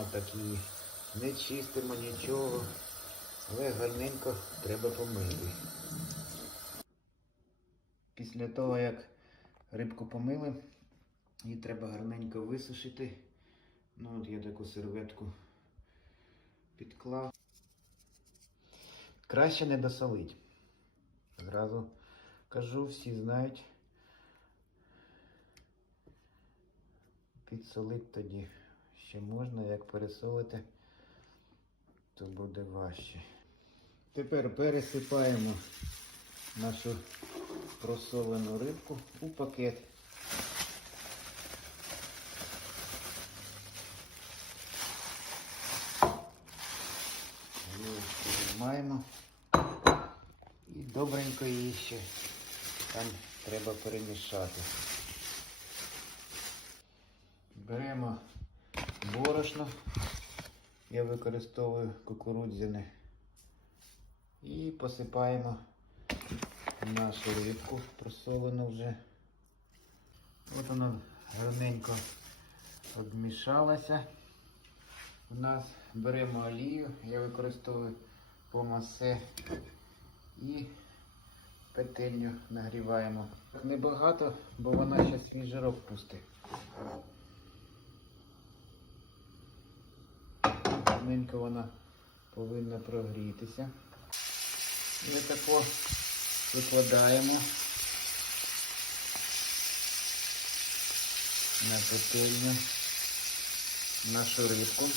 беремо такі, не чистимо нічого, але гарненько треба помити. Після того, як рибку помили, її треба гарненько висушити. Ну, от я таку серветку підклав. Краще не досолить. Зразу кажу, всі знають. Підсолить тоді ще можна, як пересолити, то буде важче. Тепер пересипаємо нашу просолену рибку у пакет. Підіймаємо. І добренько її ще там треба перемішати. Беремо борошно. Я використовую кукурудзяне. І посипаємо нашу рибку просолену вже. От воно гарненько обмішалося. У нас беремо олію, я використовую помасе і петельню нагріваємо. Небагато, бо вона ще свій жирок пустить. Гарненько вона повинна прогрітися. І отако викладаємо на петельню нашу рибку.